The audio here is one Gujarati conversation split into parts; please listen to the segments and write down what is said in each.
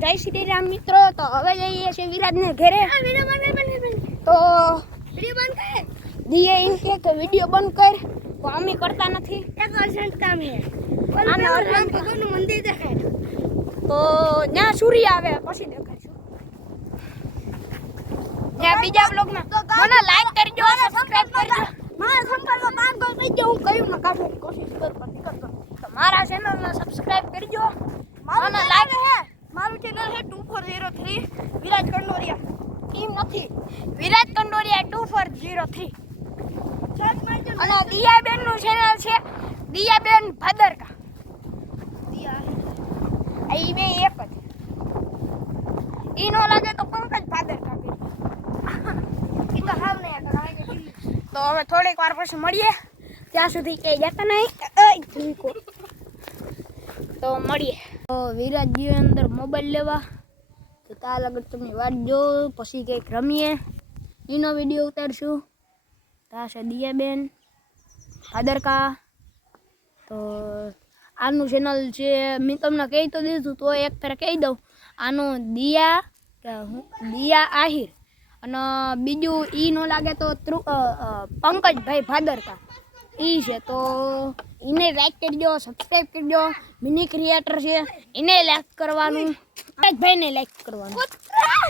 જય શ્રી રામ મિત્રો. તો હવે જઈએ છીએ વિરાજને ઘરે. તો વિડિયો બંધ કર. દીએ એમ કે વિડિયો બંધ કર. તો અમે કરતા નથી. એક અર્જન્ટ કામ છે. આને અર્જન્ટ ભગવાનનું મંદિર દેખાય. તો ત્યાં સૂર્ય આવે પછી દેખાડશું. ત્યાં બીજા બ્લોગમાં મને લાઈક કરજો, સબસ્ક્રાઇબ કરજો. મારા સંપર્કમાં કામ કરી દો. હું કયું ન કાઢવાની કોશિશ કરતો તો મારા ચેનલને સબસ્ક્રાઇબ કરજો. મને લાઈક હે. મારું ચેનલ છે 2403 વિરાજ કંડોરિયા. ટીમ નથી વિરાજ કંડોરિયા 2403. સર્ચ મારજો. અને દિયાબેન નું ચેનલ છે દિયાબેન ભાદરકા. દિયા એ બે એક જ. ઈ નો લાગે તો પંકજ ભાદરકા કે. ઈ તો હાવ ને કરાય. તો હવે થોડીક વાર પછી મળીએ. ત્યાં સુધી કે જતા નહીં. તો મળીએ. તો વિરાજજી અંદર મોબાઈલ લેવા તો ત્યાં લગન તમને વાટ જો. પછી કંઈક રમીએ એનો વિડીયો ઉતારશું. ત્યાં છે દિયાબેન ભાદરકા. તો આનું ચેનલ છે મેં તમને કહી તો દીધું તો એક ફેર કહી દઉં. આનું દિયા આહિર. અને બીજું ઈ ન લાગે તો પંકજભાઈ ભાદરકા ઈ છે. તો એને લાઈક કરજો, સબસ્ક્રાઈબ કરજો. મિની ક્રિએટર છે એને લાઈક કરવાનું, ભાઈને લાઈક કરવાનું.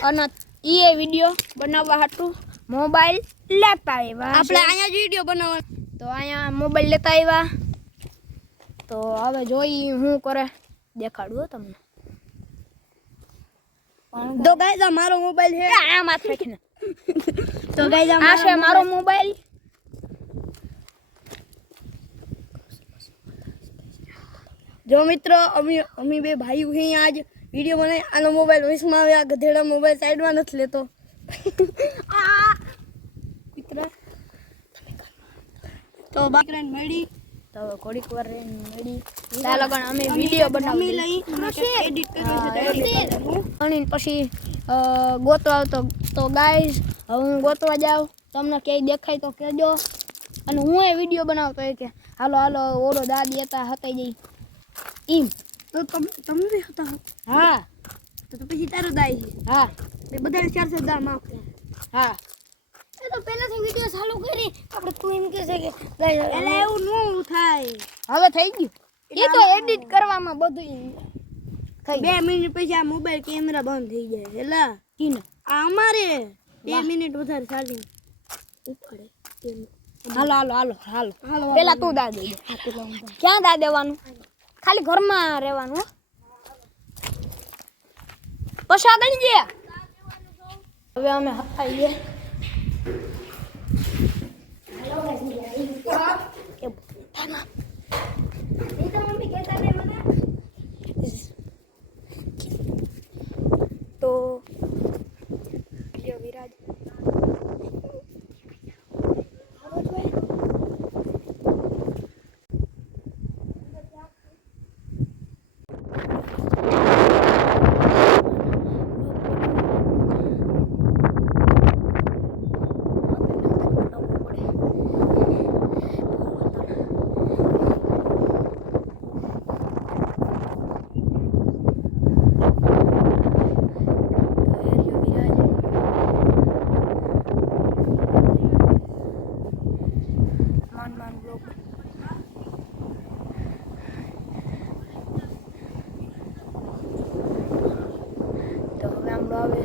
અને એ વિડીયો બનાવવા હાટું મોબાઈલ લેતા આવ્યા. આપણે અહીંયા જ વિડીયો બનાવવા તો અહીંયા મોબાઈલ લેતા આવ્યા. તો હવે જોઈ હું કરે દેખાડું તમને. તો ગાઈસ આ મારો મોબાઈલ છે. આ માથે રાખીને. તો ગાઈસ આ છે મારો મોબાઈલ. જો મિત્રો અમે બે ભાઈઓ હે આજ વિડિયો બનાવી. આનો મોબાઈલ વોઇસમાં આવે. આ ગધેડા મોબાઈલ સાઈડમાં નથી લેતો. મિત્ર તો બાકરાને મળી તો ઘોડીક વાર મળી. ત્યાં લગન અમે વિડિયો બનાવી લઈ એડિટ કરી પછી ગોતવા આવતો. તો ગાઈસ હવે હું ગોતવા જાઉં. તમને ક્યાંય દેખાય તો કહેજો. અને હું એ વિડિયો બનાવતો હોય કે હાલો હાલો ઓરો દાદી હતા હતાઈ જઈ એમ. તો તમે બી હતા? હા. તો પછી તારો દાઈ છે? હા. તે બધાને 400 દા માફ. હા. એ તો પહેલાથી વિડિયો ચાલુ કરી આપણે તું એમ કહે છે કે એટલે એવું ન થાય. હવે થઈ ગયું. એ તો એડિટ કરવામાં બધું થઈ 2 મિનિટ પછી આ મોબાઈલ કેમેરા બંધ થઈ જાય. એલા કીને આ અમારે 2 મિનિટ વધારે ચાલી ઉખડે. હાલો હાલો હાલો હાલો હાલો. પેલા તું દા દે. ક્યાં દા દેવાનું? ખાલી ઘરમાં રહેવાનું. પછી આગળ જઈએ. હવે અમે આવીએ. તો વિરાજ તો હવે આમ આવે.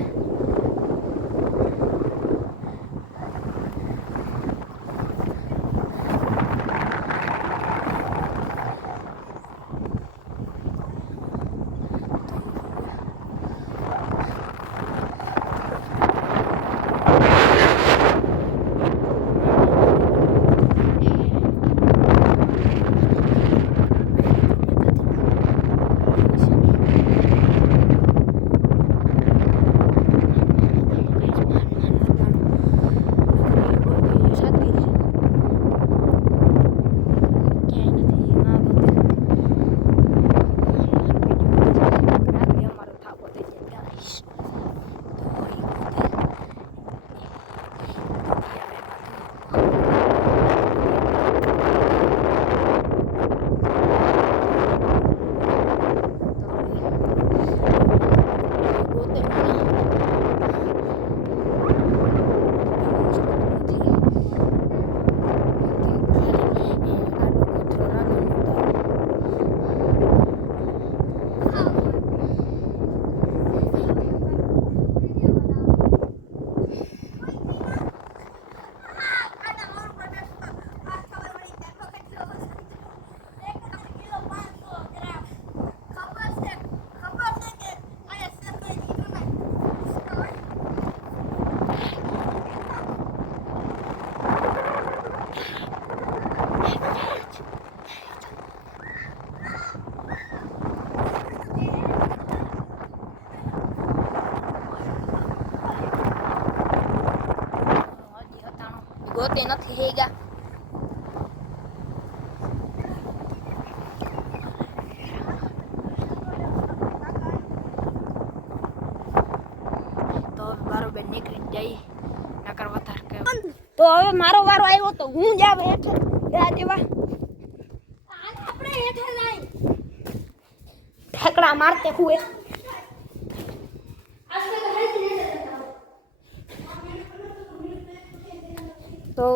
ગોતે નથી હેગા. તો બરોબર નીકળી જાય નકર વધારે કે તો હવે મારો વારો આવ્યો તો હું જાવ હેઠે રાજવા આપણે હેઠે લાઈ ઠકડા મારતે હુએ तो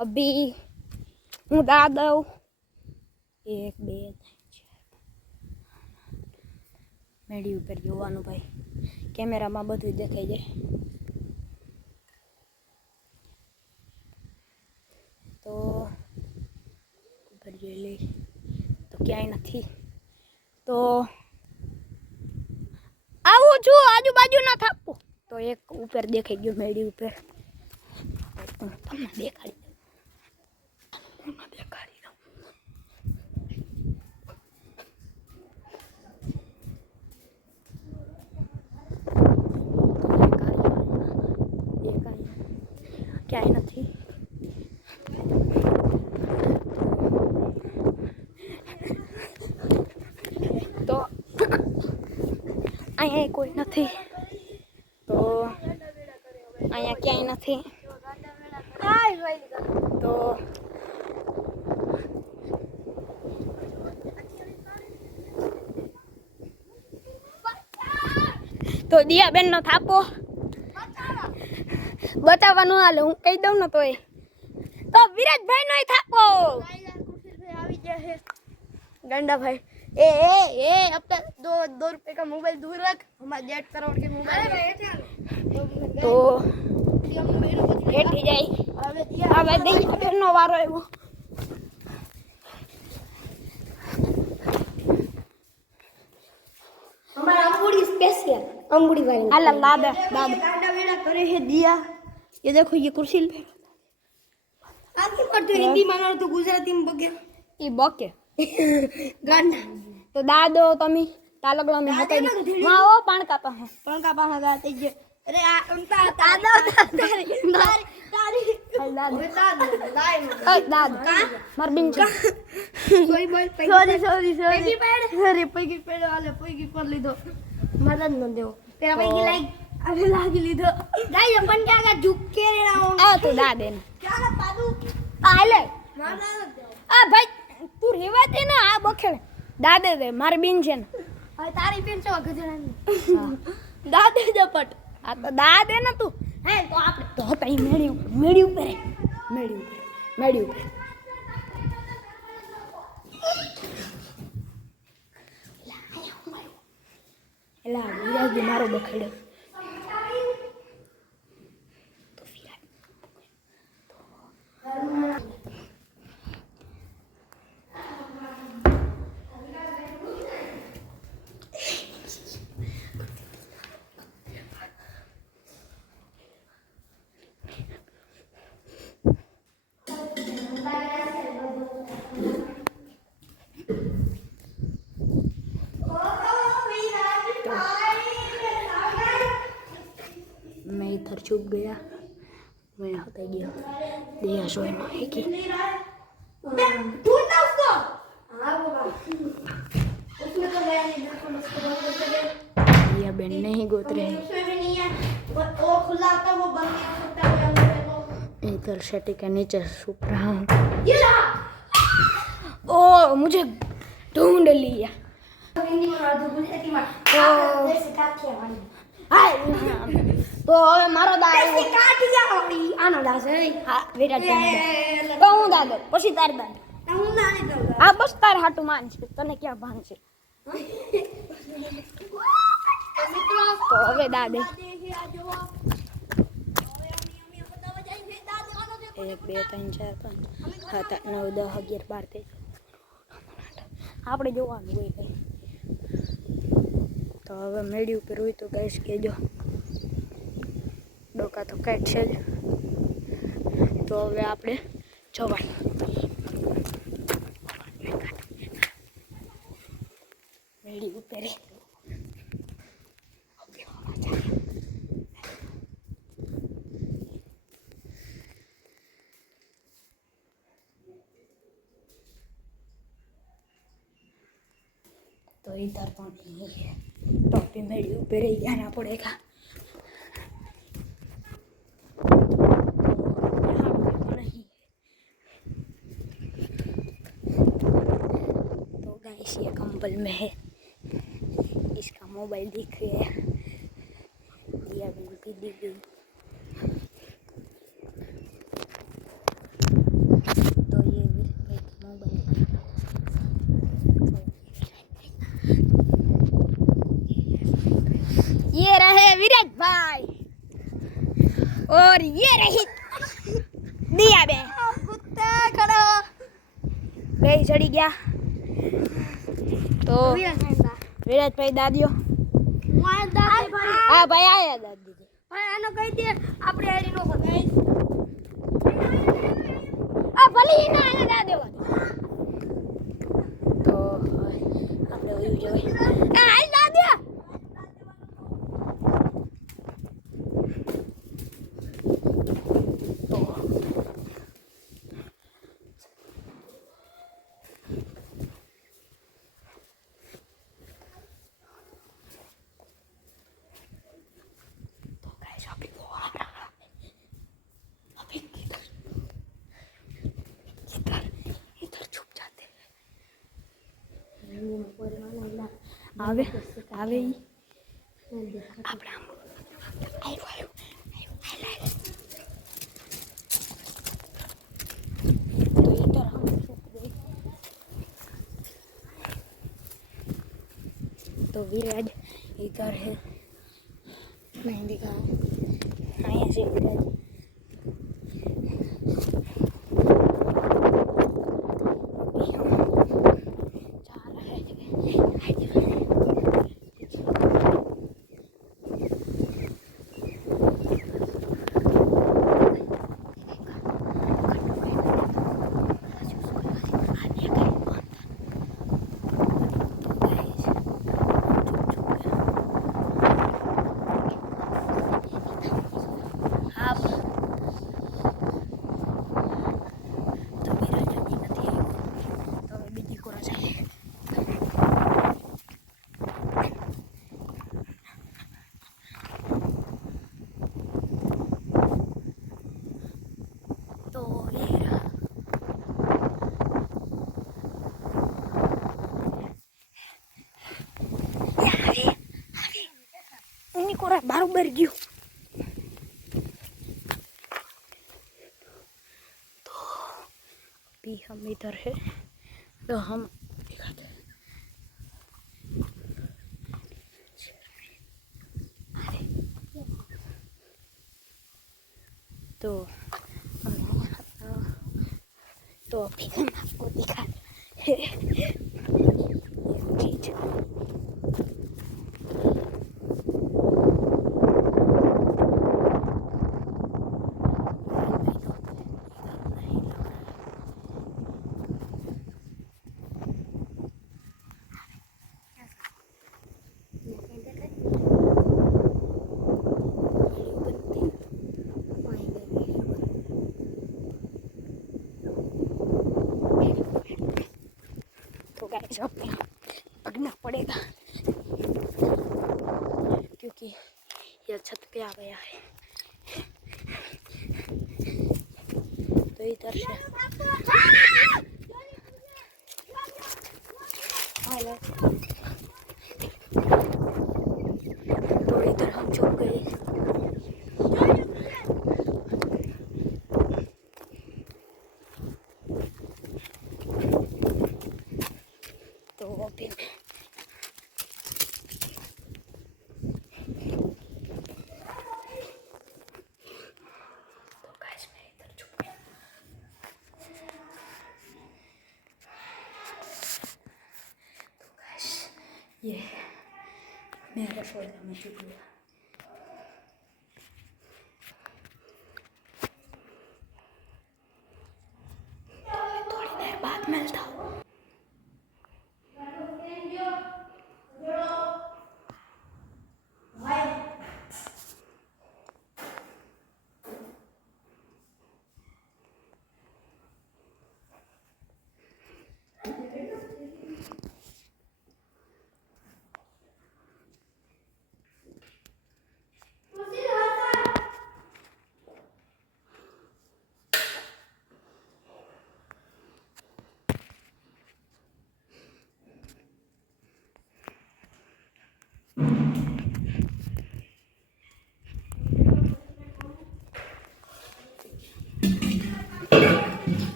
अभी हूँ दादा 1 2 मेडी ऊपर જોવાનું ભાઈ કેમેરામાં બધું દેખાઈ જાય તો ઉપર જોઈ લે તો ક્યાંય નથી તો આવું છું આજુબાજુ ના થાપું તો એક ઉપર દેખાઈ ગયો મેડી ઉપર તમને દેખાડી ક્યાંય નથી તો અહીંયા કોઈ નથી તો અહીંયા ક્યાંય નથી તો દિયા બેન નો થાપો બતાવવાનું હાલે હું કહી દઉં ને તોય તો વિરાજભાઈ નો થાપો આવી જાય गंडा भाई ए अब तक 2 रुपए का मोबाइल दूर रख हमारे 1.5 करोड़ के मोबाइल तो बैठ जाए હવે દઈ બેનો વારો આવ્યો हमारा अंबुड़ी स्पेशल अंबुड़ी वाली अल्लाह दादा गांडा बेड़ा करे है दिया ये देखो ये कुर्सी पे आपकी पर तो हिंदी मानो तो गुजराती में बगे ये बके गांडा तो दादो तमी तालगलो में हते हां ओ पाणका पाहा गाते जे अरे आ उनका दादा तारी दादा मार बिन सॉरी बोल सॉरी पैगी पेड़ वाले पैगी पर लीधो मदद न देओ तेरा पैगी लाइक अरे लागी लीधो गाइस अपन क्या का झुक के ना हो आ तो दादे ने क्या ना पादू आले आ भाई तू रेवा दे ना आ बखेड़ दादे दे मार बिन छे ने હવે તારી બેન છો ગજરાની દાદે જપટ આ તો દાદે ને તું હે તો આપણે તો તઈ મેડી ઉપર એલા વિરાજ મારો બખડ્યો તો વિરાજ मैं इधर छुप गया मैं होता गया दिया सोए माही की ढूंढना उसको हाँ बाबा उसमें तो गया नहीं दिया बेन नहीं गोत रहे उसमें भी नहीं है वो खुला था वो बंद नहीं सकता इधर शटी के नीचे छुप रहा हूँ ओ मुझे ढूंढ लिया तो मारो दादो काटिया होई आनो दास हां विराज तो હું દાદો પછી તાર દાદો હું નાની દઉં આ બસ તાર હાટુ માન છે તને ક્યાં ભાન છે તો હવે દાદે 1 2 3 4 5 7 8 9 10 11 12 આપણે જોવાનું હોય કઈ તો હવે મેડી ઉપર હોય તો ગાઈસ કહેજો ડોકા તો કાઢશે જ તો હવે આપણે જવાનું મેડી ઉપર तो इधर तो नहीं है, टॉपी मेरी ऊपर ही जाना पड़ेगा। तो गाइस ये कंबल में है, इसका मोबाइल दिख गया, दिया भी दिख गई। तो ये एक मोबाइल, ये रहे विराज भाई और ये रही दिया बे कुत्ता खड़ा गई चढ़ी गया। तो વિરાજ ભાઈ દાદીઓ હા ભાઈ આયા દાદી ભાઈ આનો કહી દે આપણે હેરી નો બગાઈ આ ભલી ના આયા દાદીઓ તો આપણે ઓયું જોઈ આ હાલ દાદીઓ આવે આવે આપણે આવ્યો तो विराज इधर है, नहीं दिखा यहाँ से विराज बराबर गयो। तो अभी हम इधर है, तो हम दिखाते हैं। तो अभी हम आपको दिखा चीज पकड़ना पड़ेगा क्योंकि यह छत पे आ गया है। तो इधर से तो इधर हम छुप गए। तो फिर ये मेरा पौधा में छुप गया। थोड़ी देर बाद मिलता हूँ।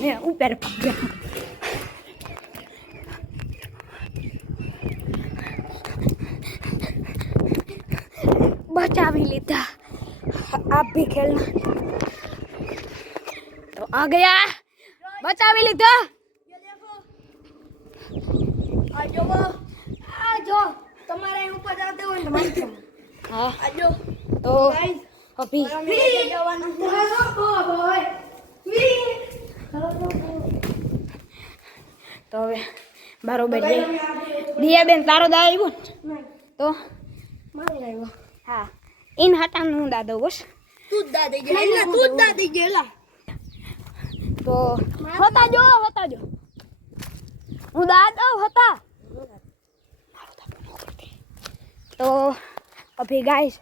અમે ઉપર ભાગ્યા बचावी लेता आप भी खेलना तो आ गया बचावी लेता जो तुम्हारे ऊपर जाते हो तुम्हारे हाँ आजो तो अभी तो હવે બરોબર છે દિયા બેન તારો દા આવ્યો તો મારી આવ્યો હા ઇન હટાનું હું દાદો બસ તું જ દાદી ગયેલા તું જ દાદી ગયેલા તો હોતા જો હું દાદો હતા तो अभी गाइस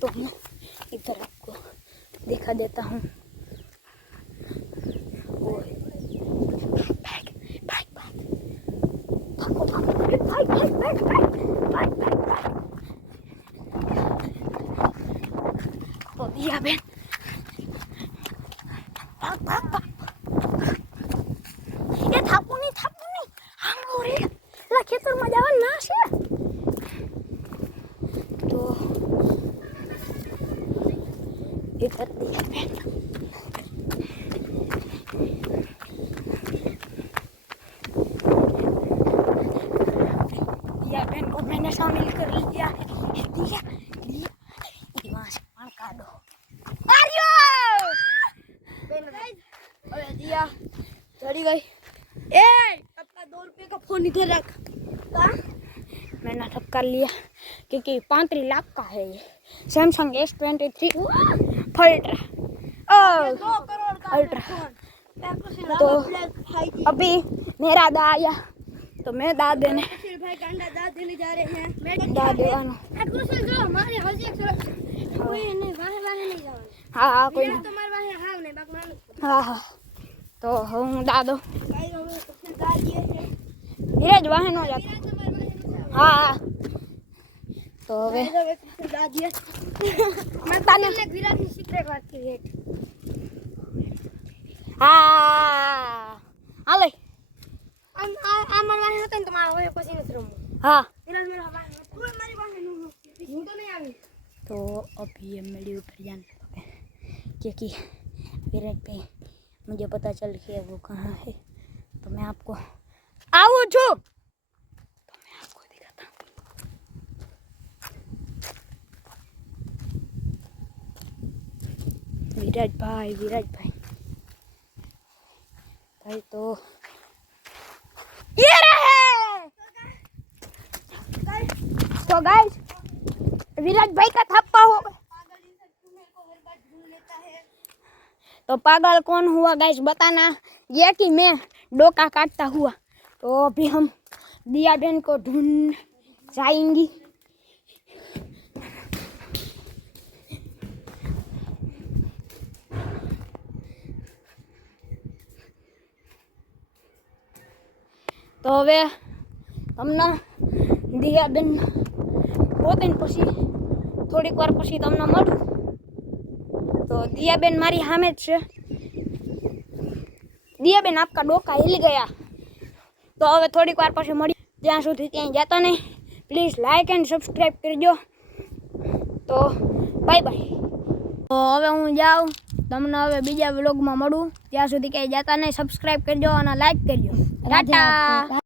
तो मैं इधर आपको दिखा देता हूँ तो दिया बेन ये थापू नहीं हम गोरे ला खेतर में जावा ना છે तो इधर दिया बेन दिया बेन को मैंने शामिल कर लिया है दिया वहाँ से पान काटो आर्यो अरे दिया चढ़ी गई ए अपना 2 रुपए का फोन इधर रख मैंने ठप कर लिया क्योंकि 35 लाख का है ये सैमसंग S23 अल्ट्रा 2 करोड़ का अल्ट्रा फोन तो अभी मेरा दा आया तो मैं दा देने फिर भाई का अंडा दाद देने जा रहे हैं मैं दा देवानो कुशल जो हमारे हजी एक कोई नहीं वाहे नहीं जाओ हाँ हाँ कोई नहीं तुम्हारे वाहे हाव नहीं बाक मान हाँ हाँ तो हूँ दा दो भाई हमें कुछ दाद दिए थे धीरज वाहे नो जाता हाँ हाँ तो હવે दाद दिए मैं ताने ने विराट की सीक्रेट बात की है हाँ हाले आमर वाहे होता है तुम्हारा वाहे कोई नहीं रूम हाँ विराट मेरा वाहे तू हमारी वाहे नु तो नहीं आवी तो अभी ये मेरे ऊपर जाने लगे क्योंकि विराट भाई मुझे पता चल गया वो कहाँ है तो मैं आपको आओ जो तो मैं आपको दिखाता हूँ विराट भाई भाई तो ये रहे तो गाइस विराट भाई का थप्पा हो तो पागल कौन हुआ गाइस बताना ये कि मैं डोका काटता हुआ तो अभी हम दिया बहन को ढूंढ जाएंगी तो હવે તમને દિયાબેન પોતે પછી થોડીક વાર પછી તમને મળું तो दियाबेन मारी सामे ज छे दियाबेन आपका डोका हिल गया तो हवे थोड़ी वार पाछे मळी ત્યાં સુધી ક્યાંય જતા નહીં પ્લીઝ લાઈક એન્ડ સબસ્ક્રાઈબ કરજો તો બાય બાય તો હવે હું જાઉં તમને હવે બીજા વ્લોગમાં મળું ત્યાં સુધી ક્યાંય જતા નહીં સબસ્ક્રાઈબ કરજો અને લાઈક કરજો ટાટા